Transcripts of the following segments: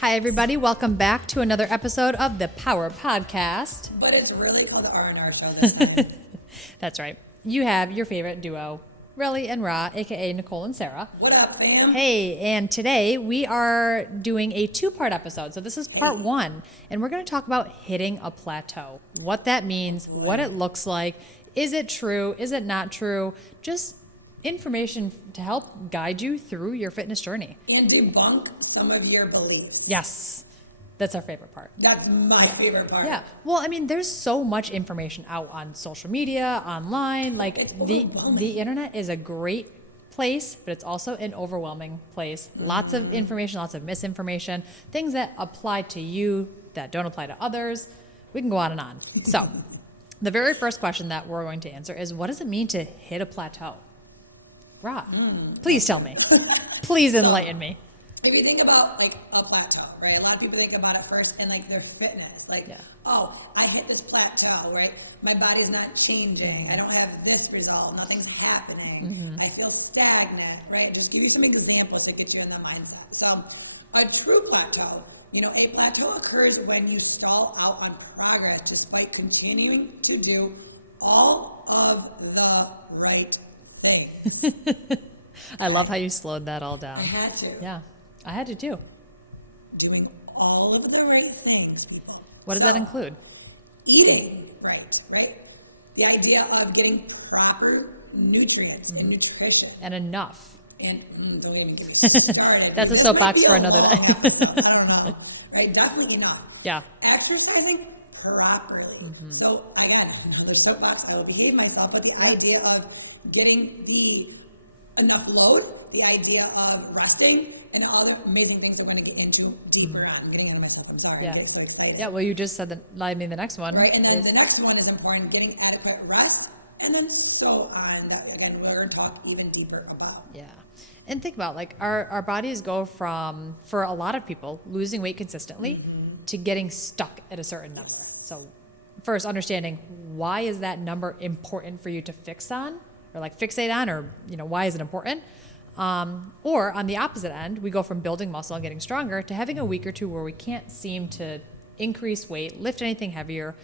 Hi, everybody. Welcome back to another episode of the Power Podcast. But it's really called the R&R show this time. That's right. You have your favorite duo, Relly and Ra, a.k.a. Nicole and Sarah. What up, fam? Hey, and today we are doing a two-part episode. So this is part one, and we're going to talk about hitting a plateau, what that means, what it looks like. Is it true? Is it not true? Just information to help guide you through your fitness journey. And debunk some of your beliefs. Yes, that's our favorite part. That's my favorite part. Yeah. Well, I mean, there's so much information out on social media, online. Like It's the overwhelming. internet is a great place, but it's also an overwhelming place. Lots of information, lots of misinformation, things that apply to you that don't apply to others. We can go on and on. So, the very first question that we're going to answer is, what does it mean to hit a plateau? Ra, please tell me. Please enlighten me. If you think about like a plateau, right? A lot of people think about it first in like their fitness. Like, Yeah. oh, I hit this plateau, right? My body's not changing. I don't have this result. Nothing's happening. I feel stagnant, right? Just give you some examples to get you in the mindset. So a true plateau, a plateau occurs when you stall out on progress despite continuing to do all of the right things. I love how you slowed that all I down. had to. Yeah, I had to too. Doing all of the right things, people. What does So, that include? Eating right? The idea of getting proper nutrients and nutrition. And enough. And don't even get me started. That's a This soapbox might be for a another long day. episode. I don't know. Right? Definitely enough. Yeah. Exercising properly. So again, another soapbox, I will behave myself, but the idea of getting the enough load, the idea of resting, and all the amazing things I'm going to get into deeper on. I'm getting into myself. I'm sorry. Yeah. I'm getting so excited. Yeah, well, you just said that. I mean, the next one. Right, and then is, the next one is important, getting adequate rest, and then so on. That again, we're going to talk even deeper about. yeah. And think about, like, our bodies go from, for a lot of people, losing weight consistently to getting stuck at a certain number. So first, understanding why is that number important for you to fix on, or like fixate on, or, why is it important? Or on the opposite end, we go from building muscle and getting stronger to having a week or two where we can't seem to increase weight, lift anything heavier,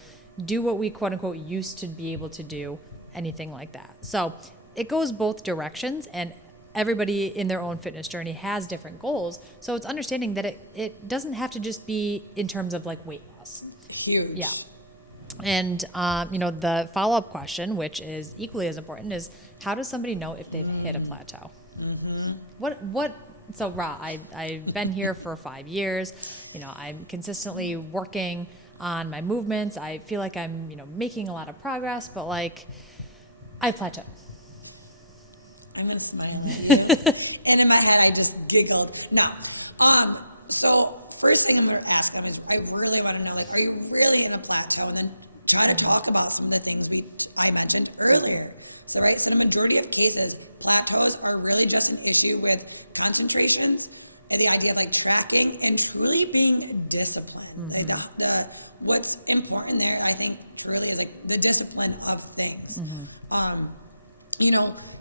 do what we quote unquote used to be able to do, anything like that. So it goes both directions, and everybody in their own fitness journey has different goals. So it's understanding that it doesn't have to just be in terms of like weight loss. Huge. Yeah. And, the follow-up question, which is equally as important, is how does somebody know if they've hit a plateau? So Ra, I've been here for 5 years. I'm consistently working on my movements. I feel like I'm, making a lot of progress, but like I plateaued. I'm going to smile at you. And in my head, I just giggled. Now, so first thing I'm going to ask them is, I really want to know, like, are you really in a plateau? And then try to talk about some of the things I mentioned earlier. So, right, so the majority of cases, plateaus are really just an issue with concentrations and the idea of like tracking and truly being disciplined. Like what's important there, I think, truly is like the discipline of things.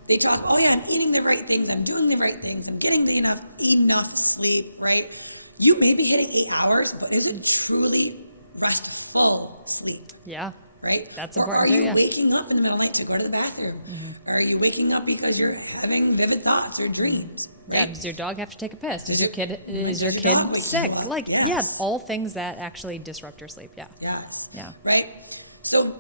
They talk, oh yeah, I'm eating the right things, I'm doing the right things, I'm getting enough sleep, right? You may be hitting 8 hours, but is it truly restful sleep? Yeah. Right? That's or important too, are you yeah. waking up in the middle of the night to go to the bathroom? Are you waking up because you're having vivid thoughts or dreams? Yeah, Right? does your dog have to take a piss? Does your kid does your dog wake sick? you up? Like, Yeah. yeah, it's all things that actually disrupt your sleep. Yeah. Yeah. Yeah. Right? So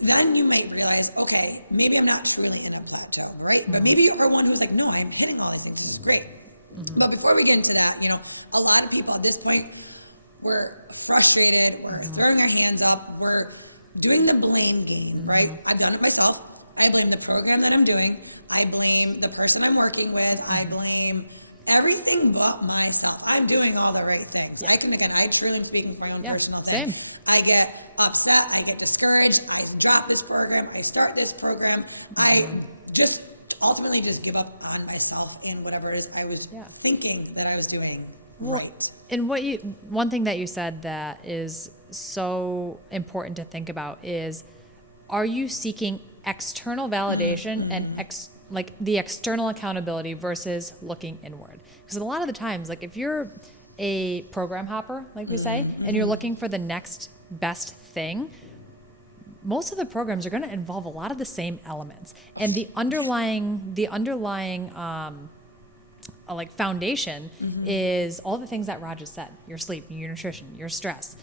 then you might realize, okay, maybe I'm not truly in a plateau, right? But maybe you're one who's like, no, I'm hitting all these things. This is great. But before we get into that, a lot of people at this point, we're frustrated, we're throwing our hands up, we're doing the blame game, right? I've done it myself. I blame the program that I'm doing. I blame the person I'm working with. I blame everything but myself. I'm doing all the right things. Yeah. I truly am speaking for my own Yeah, personal thing. same. I get upset, I get discouraged, I drop this program, I start this program, I just ultimately just give up on myself and whatever it is I was thinking that I was doing. Well, right. and one thing that you said that is so important to think about is, are you seeking external validation and the external accountability versus looking inward? Because a lot of the times, like if you're a program hopper, like we say, and you're looking for the next best thing, most of the programs are going to involve a lot of the same elements, and the underlying like foundation is all the things that Raj has said: your sleep, your nutrition, your stress,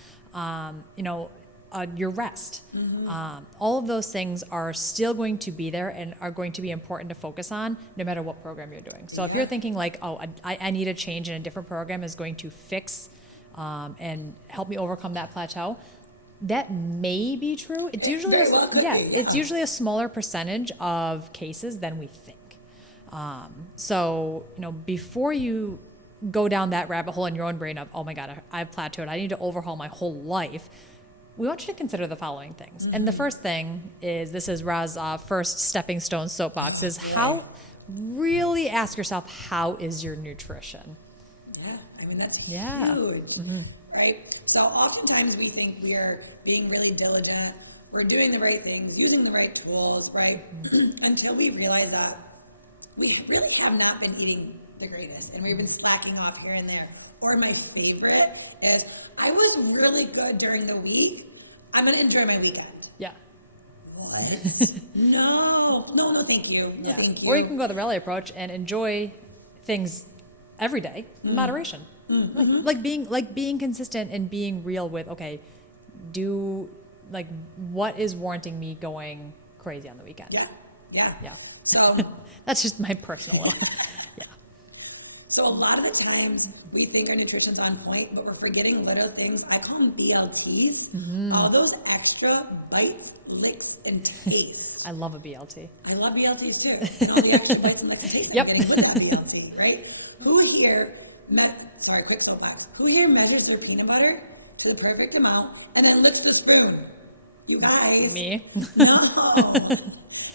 your rest. All of those things are still going to be there and are going to be important to focus on no matter what program you're doing. So if you're thinking like, oh, I need a change in a different program is going to fix and help me overcome that plateau, that may be true. It's usually it's usually a smaller percentage of cases than we think. So before you go down that rabbit hole in your own brain of, oh my God, I've plateaued, I need to overhaul my whole life, we want you to consider the following things. And the first thing is, this is Raz's first stepping stone soapbox, is how really ask yourself, how is your nutrition? Yeah, I mean, that's huge, right? So oftentimes we think we're being really diligent, we're doing the right things, using the right tools, right? Until we realize that we really have not been eating the greatest, and we've been slacking off here and there. Or my favorite is, I was really good during the week, I'm going to enjoy my weekend. Yeah. What? No, thank you. No, thank you. Or you can go the rally approach and enjoy things every day in moderation. Like being consistent and being real with, okay, what is warranting me going crazy on the weekend? Yeah. So that's just my personal little, So a lot of the times we think our nutrition's on point, but we're forgetting little things. I call them BLTs. All those extra bites, licks, and tastes. I love a BLT. I love BLTs too. And all the extra bites and licks and tastes I'm getting with that BLT, right? Who here, quick soapbox. Who here measures their peanut butter to the perfect amount and then licks the spoon? You guys. Me? No.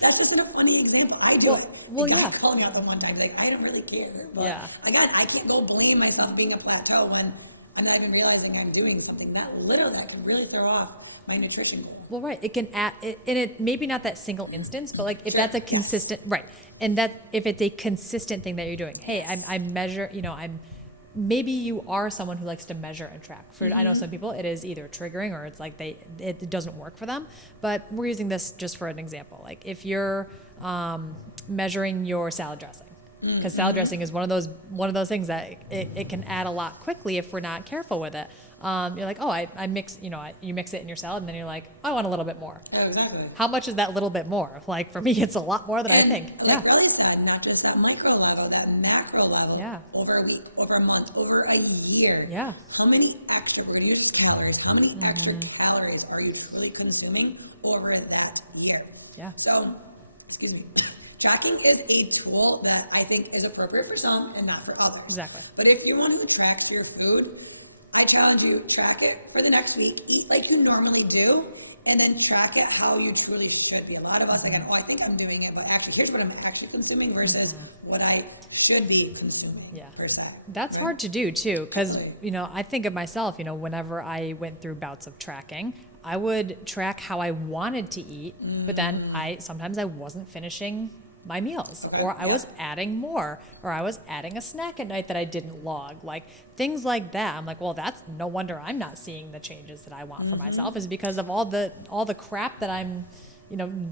That's just a funny example. I do it. Well, the guy called me out the one time. He's like, I don't really care. But again, I can't go blame myself being a plateau when I'm not even realizing I'm doing something that little that can really throw off my nutrition goal. Well, right. It can add, and it maybe not that single instance, but like if that's a consistent, right. And that if it's a consistent thing that you're doing, hey, I measure, maybe you are someone who likes to measure and track. I know some people, it is either triggering or it's like it doesn't work for them. But we're using this just for an example. Like if you're measuring your salad dressing, because salad dressing is one of those things that it can add a lot quickly if we're not careful with it. You're like, oh, I mix, you mix it in your salad, and then you're like, I want a little bit more. Yeah, exactly. How much is that little bit more? Like for me, it's a lot more than I think. Like Ellie said, not just that micro level, that macro level. Yeah. Over a week, over a month, over a year. Yeah. How many extra, we're going to use calories, how many extra calories are you truly consuming over that year? Yeah. So, excuse me. Tracking is a tool that I think is appropriate for some and not for others. Exactly. But if you're one who tracks your food, I challenge you, track it for the next week. Eat like you normally do, and then track it how you truly should be. A lot of us, like, I think I'm doing it, but actually, here's what I'm actually consuming versus what I should be consuming, per se. That's hard to do, too, because, I think of myself, whenever I went through bouts of tracking, I would track how I wanted to eat, but then sometimes I wasn't finishing my meals, or I was adding more, or I was adding a snack at night that I didn't log, like things like that. I'm like, well, that's no wonder I'm not seeing the changes that I want for myself, is because of all the crap that I'm,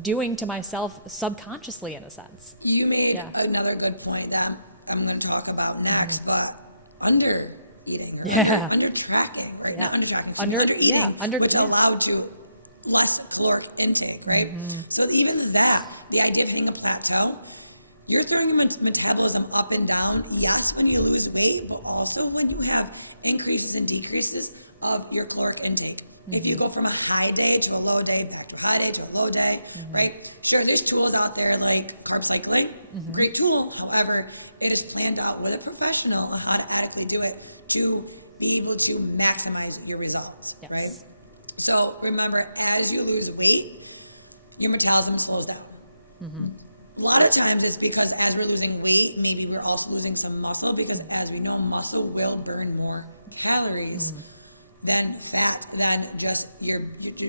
doing to myself subconsciously in a sense. You made another good point that I'm going to talk about next, but under eating, under tracking, right? Not under tracking, under eating, which allowed to less caloric intake, right? So even that, the idea of hitting a plateau, you're throwing your metabolism up and down, yes, when you lose weight, but also when you have increases and decreases of your caloric intake. If you go from a high day to a low day, back to a high day to a low day, right? Sure, there's tools out there like carb cycling, great tool. However, it is planned out with a professional on how to adequately do it to be able to maximize your results, right? So remember, as you lose weight, your metabolism slows down. A lot of times it's because as we're losing weight, maybe we're also losing some muscle, because as we know, muscle will burn more calories than fat, than just your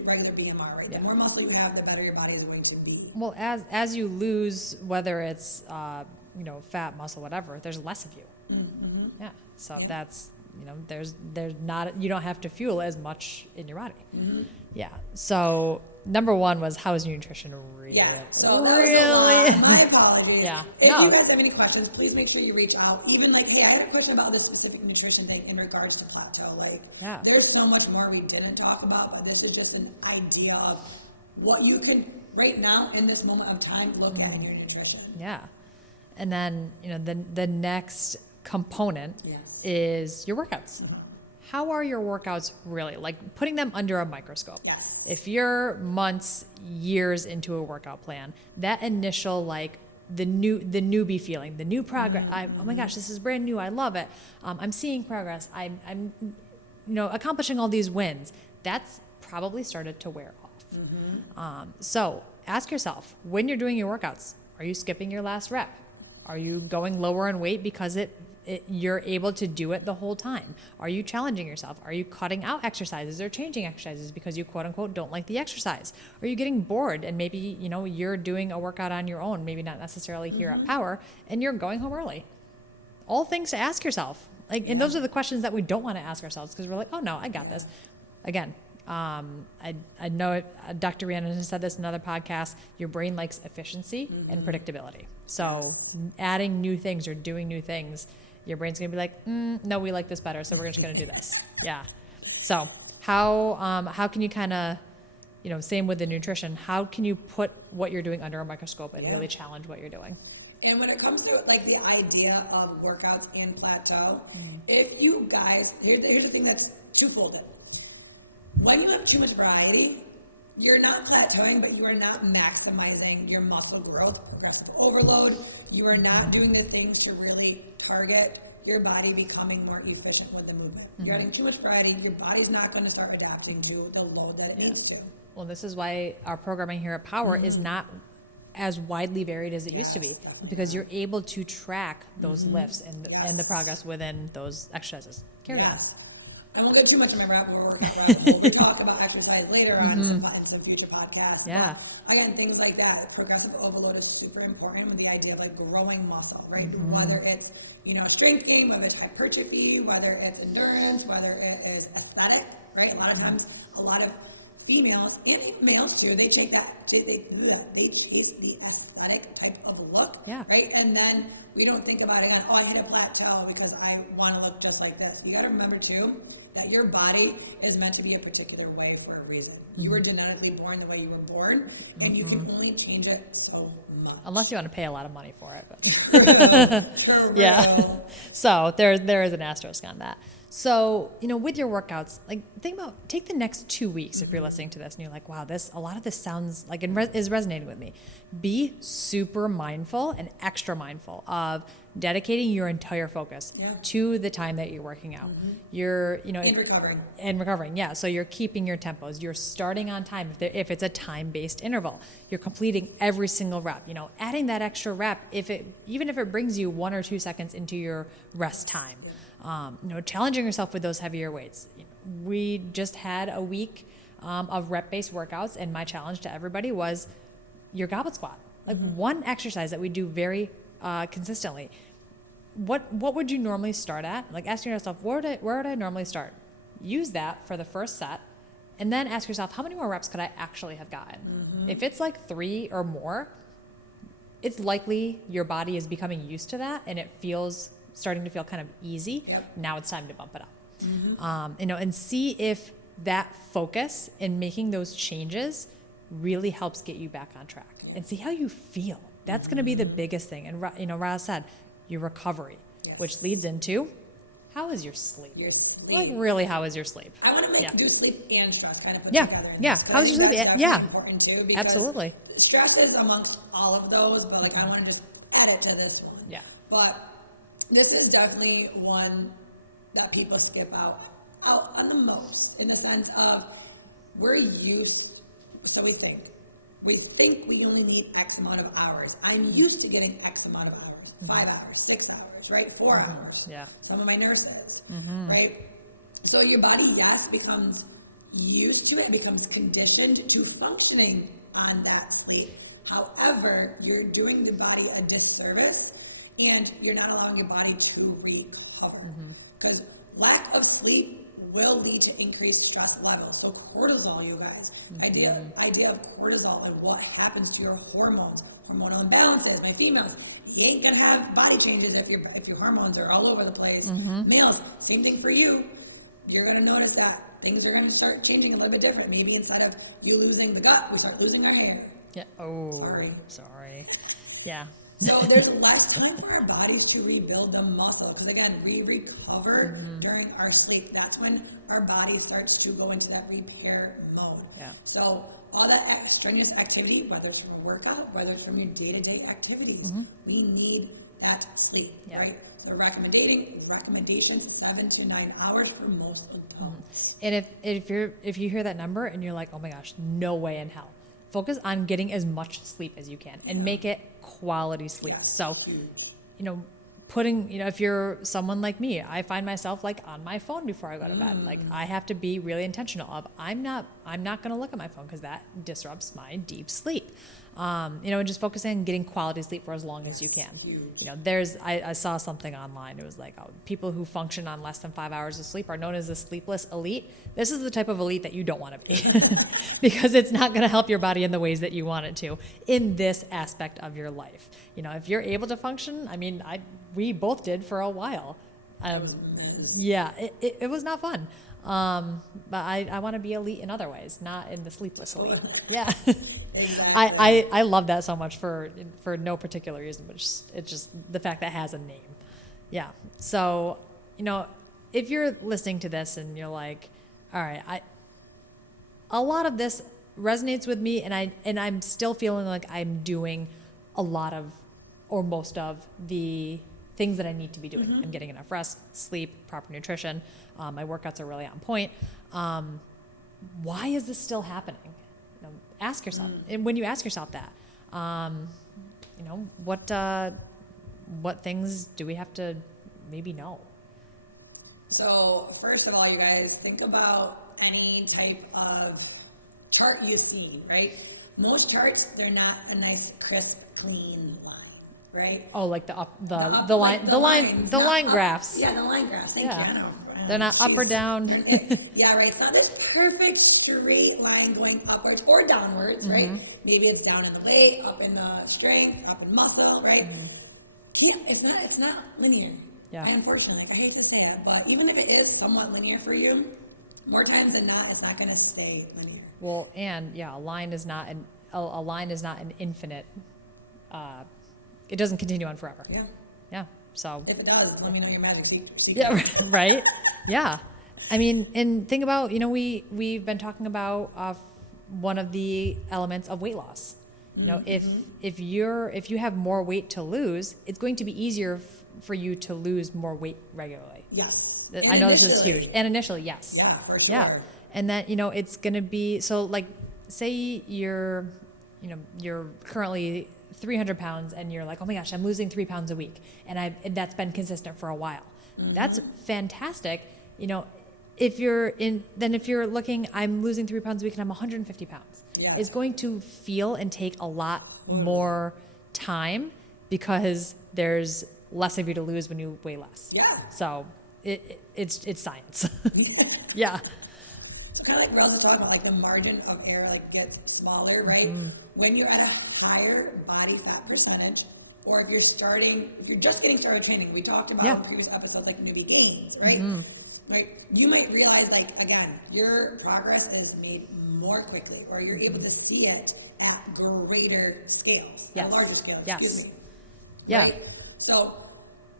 regular BMR, right? The more muscle you have, the better your body is going to be. Well, as you lose, whether it's fat, muscle, whatever, there's less of you. So that's there's not, you don't have to fuel as much in your body. Yeah. So number one was, how is your nutrition really? Yeah, so that really? was a lot. My apologies. Yeah. If No. you guys have any questions, please make sure you reach out. Even like, hey, I had a question about this specific nutrition thing in regards to Plateau. Like, Yeah. there's so much more we didn't talk about, but this is just an idea of what you can right now in this moment of time look at in your nutrition. Yeah. And then, the next component Yes. is your workouts. How are your workouts really? Like putting them under a microscope. Yes. If you're months, years into a workout plan, that initial the newbie feeling, the new progress. Oh my gosh, this is brand new. I love it. I'm seeing progress. I'm accomplishing all these wins. That's probably started to wear off. So ask yourself, when you're doing your workouts, are you skipping your last rep? Are you going lower in weight because you're able to do it the whole time? Are you challenging yourself? Are you cutting out exercises or changing exercises because you quote unquote don't like the exercise? Are you getting bored and maybe, you're doing a workout on your own, maybe not necessarily here at Power, and you're going home early? All things to ask yourself. And those are the questions that we don't want to ask ourselves because we're like, oh no, I got this. Again, I know it, Dr. Rhiannon has said this in another podcast, your brain likes efficiency and predictability. So adding new things or doing new things, your brain's going to be like, no, we like this better, so we're just going to do this. Yeah. So how can you kind of, same with the nutrition, how can you put what you're doing under a microscope and really challenge what you're doing? And when it comes to the idea of workouts in Plateau, if you guys, here's the thing that's twofold. When you have too much variety, you're not plateauing, but you are not maximizing your muscle growth, progressive overload. You are not doing the things to really target your body becoming more efficient with the movement. You're adding too much variety, your body's not going to start adapting to the load that it needs to. Well, this is why our programming here at Power is not as widely varied as it used to be, because you're able to track those lifts and the progress within those exercises. Carry on. I won't get too much of my rep when we're working out. We'll talk about exercise later on in some future podcasts. Yeah. But again, things like that. Progressive overload is super important with the idea of growing muscle, right? Whether it's strength gain, whether it's hypertrophy, whether it's endurance, whether it is aesthetic, right? A lot of times, a lot of females and males too, they chase the aesthetic type of look, right? And then we don't think about it. I hit a plateau because I want to look just like this. You got to remember too that your body is meant to be a particular way for a reason. You were genetically born the way you were born, and you can only change it so much. Unless you want to pay a lot of money for it. But. True. Yeah. So there is an asterisk on that. So, with your workouts, take the next 2 weeks if you're listening to this and you're like, wow, a lot of this sounds like is resonating with me. Be super mindful and extra mindful of dedicating your entire focus to the time that you're working out. You're, and recovering. Yeah. So you're keeping your tempos. You're starting on time if it's a time-based interval. You're completing every single rep. Adding that extra rep even if it brings you 1 or 2 seconds into your rest time. Challenging yourself with those heavier weights. We just had a week of rep-based workouts, and my challenge to everybody was your goblet squat. One exercise that we do very consistently. What would you normally start at? Asking yourself, where would I normally start? Use that for the first set, and then ask yourself, how many more reps could I actually have gotten? If it's 3 or more, it's likely your body is becoming used to that, and it starting to feel kind of easy. Now it's time to bump it up. And see if that focus in making those changes really helps get you back on track, and see how you feel. That's going to be the biggest thing. And Roz said, your recovery, which leads into, how is your sleep? Really, how is your sleep? I want to do sleep and stress kind of put together. Yeah. How's your sleep? Yeah. Important too. Absolutely. Stress is amongst all of those, but I don't want to just add it to this one. Yeah. But this is definitely one that people skip out on the most, in the sense of we're used, so we think we only need X amount of hours. I'm used to getting X amount of hours, 5 hours, 6 hours, right? 4 hours. Yeah. Some of my nurses, right? So your body, becomes used to it, becomes conditioned to functioning on that sleep. However, you're doing the body a disservice, and you're not allowing your body to recover. Because lack of sleep will lead to increased stress levels. So cortisol, you guys, idea of cortisol and what happens to your hormones, hormonal imbalances. My females, you ain't gonna have body changes if your hormones are all over the place. Males, same thing for you. You're gonna notice that things are gonna start changing a little bit different. Maybe instead of you losing the gut, we start losing our hair. Yeah. Oh, sorry. Yeah. So there's less time for our bodies to rebuild the muscle. Because again, we recover during our sleep. That's when our body starts to go into that repair mode. Yeah. So all that strenuous activity, whether it's from a workout, whether it's from your day-to-day activities, we need that sleep, right? So recommendations 7 to 9 hours for most adults. And if you hear that number and you're like, oh my gosh, no way in hell, focus on getting as much sleep as you can and make it quality sleep. Yes, so, huge. if you're someone like me, I find myself like on my phone before I go to bed. Like I have to be really intentional of I'm not going to look at my phone because that disrupts my deep sleep. And just focusing on getting quality sleep for as long as you can. I saw something online. It was like, people who function on less than 5 hours of sleep are known as the sleepless elite. This is the type of elite that you don't want to be because it's not going to help your body in the ways that you want it to in this aspect of your life. If you're able to function, we both did for a while. It was not fun. But I want to be elite in other ways, not in the sleepless elite. Yeah. Exactly. I love that so much for no particular reason, but it's just the fact that it has a name. Yeah. So, if you're listening to this and you're like, all right, a lot of this resonates with me and I'm still feeling like I'm doing a lot of or most of the things that I need to be doing. I'm getting enough rest, sleep, proper nutrition. My workouts are really on point. Why is this still happening? Ask yourself. And when you ask yourself that, what things do we have to maybe know? So first of all, you guys, think about any type of chart you've seen, right? Most charts, they're not a nice, crisp, clean line, right? Oh, like the line graphs. Yeah, the line graphs. Thank you. I know. They're not up or down. Yeah, right. It's not this perfect straight line going upwards or downwards, right? Maybe it's down in the weight, up in the strength, up in muscle, right? It's not linear. Yeah. And unfortunately, I hate to say it, but even if it is somewhat linear for you, more times than not, it's not going to stay linear. Well, and a line is not an infinite. It doesn't continue on forever. Yeah. Yeah. So if it does, let me know your magic secret. Yeah. Right. Yeah. And think about we've been talking about one of the elements of weight loss. If you have more weight to lose, it's going to be easier for you to lose more weight regularly. Yes. I know this is huge. And initially, yes. Yeah, for sure. Yeah. And that, it's going to be, so like, say you're currently 300 pounds and you're like, oh my gosh, I'm losing 3 pounds a week. And that's been consistent for a while. That's fantastic. If you're looking, I'm losing 3 pounds a week and I'm 150 pounds. Yeah. It's going to feel and take a lot more time because there's less of you to lose when you weigh less. Yeah. So it's science. Yeah. So kind of like Rose was talking about, like the margin of error gets smaller, right? When you're at a higher body fat percentage, or if you're just getting started training, we talked about in previous episodes like newbie gains, right? Right? You might realize again, your progress is made more quickly, or you're able to see it at greater scales, at larger scales. Yes. Yeah. Right? So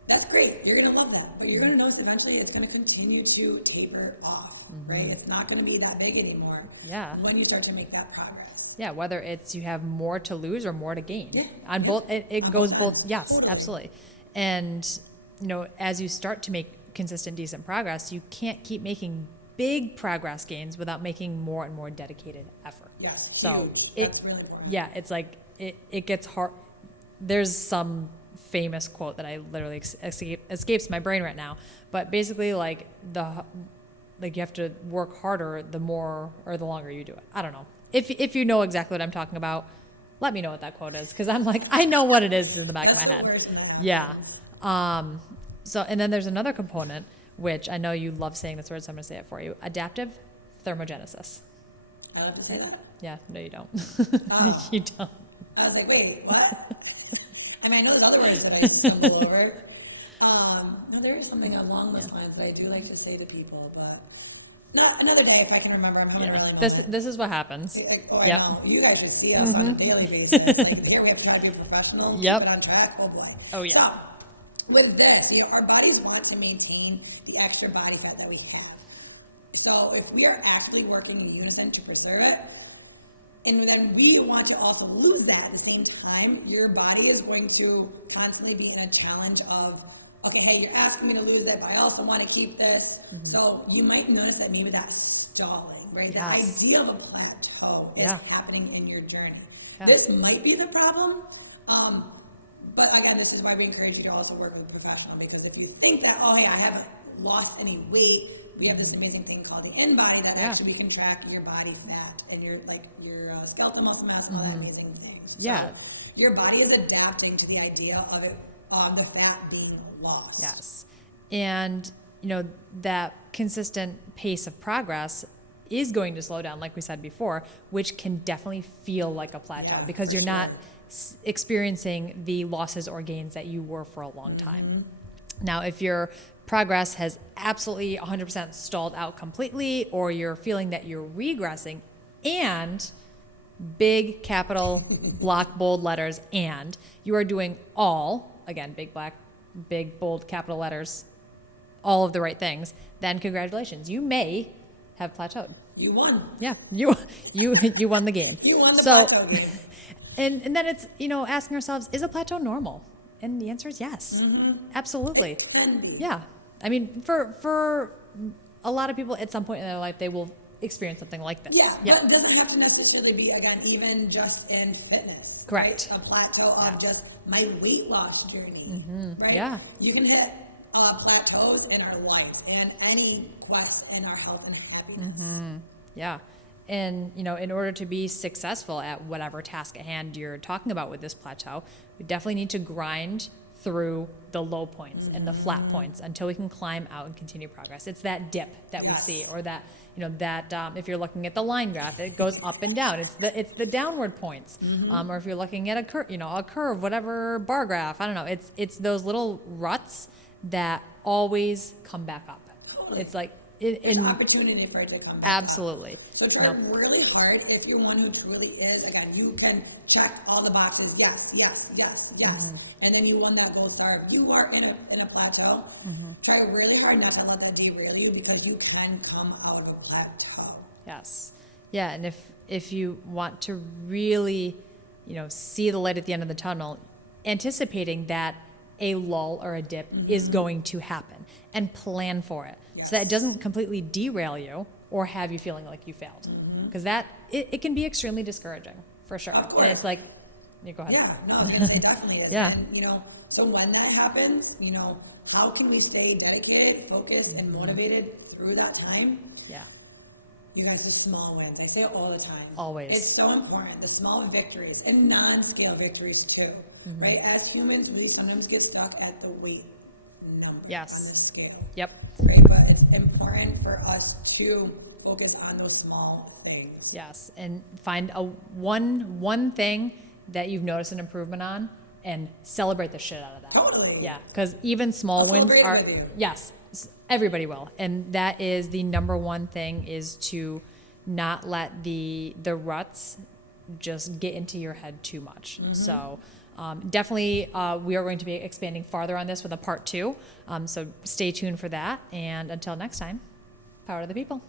that's great. You're going to love that. But you're going to notice eventually it's going to continue to taper off, right? It's not going to be that big anymore when you start to make that progress. Yeah, whether it's you have more to lose or more to gain. Yeah. On both, it goes both. Sides. Yes, Totally. absolutely. And, as you start to make consistent, decent progress, you can't keep making big progress gains without making more and more dedicated effort. Yes. So huge. That's really important. Yeah, it's like it gets hard. There's some famous quote that I literally escapes my brain right now, but basically you have to work harder the more or the longer you do it. I don't know. If you know exactly what I'm talking about, let me know what that quote is, because I'm like, I know what it is in the back of my head. That's what words in my head. Yeah. So, and then there's another component, which I know you love saying this word, so I'm going to say it for you. Adaptive thermogenesis. I love to say that. Yeah, no, you don't. Oh. You don't. I was like, wait, what? I mean, I know there's other words that I used to stumble over. No, there is something along those lines that I do like to say to people, but not another day if I can remember. I'm having a really This is what happens. I Yep. know. You guys should see us on a daily basis. Like, yeah, we have to try to be professional, Yep. keep it on track, oh boy. Oh, yeah. So, with this, our bodies want to maintain the extra body fat that we have. So, if we are actually working in unison to preserve it, and then we want to also lose that at the same time, your body is going to constantly be in a challenge of, okay, hey, you're asking me to lose it, but I also want to keep this. So you might notice that maybe that's stalling, right? Yes. The idea of a plateau is happening in your journey. Yeah. This might be the problem, but again, this is why we encourage you to also work with a professional, because if you think that, oh, hey, I haven't lost any weight, we have this amazing thing called the in-body that actually can track your body fat and your skeletal muscle mass and all that amazing things. Yeah. So your body is adapting to the idea of it, the fat being lost. Yes. And, that consistent pace of progress is going to slow down, like we said before, which can definitely feel like a plateau because you're not experiencing the losses or gains that you were for a long time. Now, if your progress has absolutely 100% stalled out completely, or you're feeling that you're regressing, and big capital block bold letters, and you are doing all, again, big bold capital letters, all of the right things, then congratulations, you may have plateaued. You won. Yeah, you won the game. You won the plateau game. And then it's, asking ourselves, is a plateau normal? And the answer is yes. Absolutely. It can be. Yeah. I mean, for a lot of people at some point in their life, they will experience something like this. Yeah, but it doesn't have to necessarily be, again, even just in fitness. Correct. Right? A plateau of just my weight loss journey. Right? Yeah. You can hit plateaus in our life and any quest in our health and happiness. Yeah. And, in order to be successful at whatever task at hand you're talking about with this plateau, we definitely need to grind through the low points and the flat points until we can climb out and continue progress. It's that dip that we see, or that, if you're looking at the line graph, it goes up and down. It's the downward points. Or if you're looking at a curve, whatever bar graph, I don't know. It's those little ruts that always come back up. It's like, It's an opportunity for it to come back absolutely. up. So try really hard. If you're one who truly is, again, you can check all the boxes. Yes. And then you won that gold star. If you are in a plateau, try really hard not to let that derail you, because you can come out of a plateau. Yes. Yeah, and if you want to really, see the light at the end of the tunnel, anticipating that a lull or a dip is going to happen, and plan for it so that it doesn't completely derail you or have you feeling like you failed. Because it can be extremely discouraging, for sure. Of course. And it's like, go ahead. Yeah, no, it definitely is. Yeah. And, so when that happens, how can we stay dedicated, focused, and motivated through that time? Yeah. You guys, the small wins. I say it all the time. Always. It's so important. The small victories and non-scale victories too, right? As humans, we sometimes get stuck at the weight number on the scale. Yep. Right, but it's important for us to focus on those small things. Yes, and find one thing that you've noticed an improvement on, and celebrate the shit out of that. Totally. Yeah, because even small wins are, with you. yes, everybody will. And that is the number one thing, is to not let the ruts just get into your head too much. So definitely we are going to be expanding farther on this with a part 2. So stay tuned for that. And until next time, power to the people.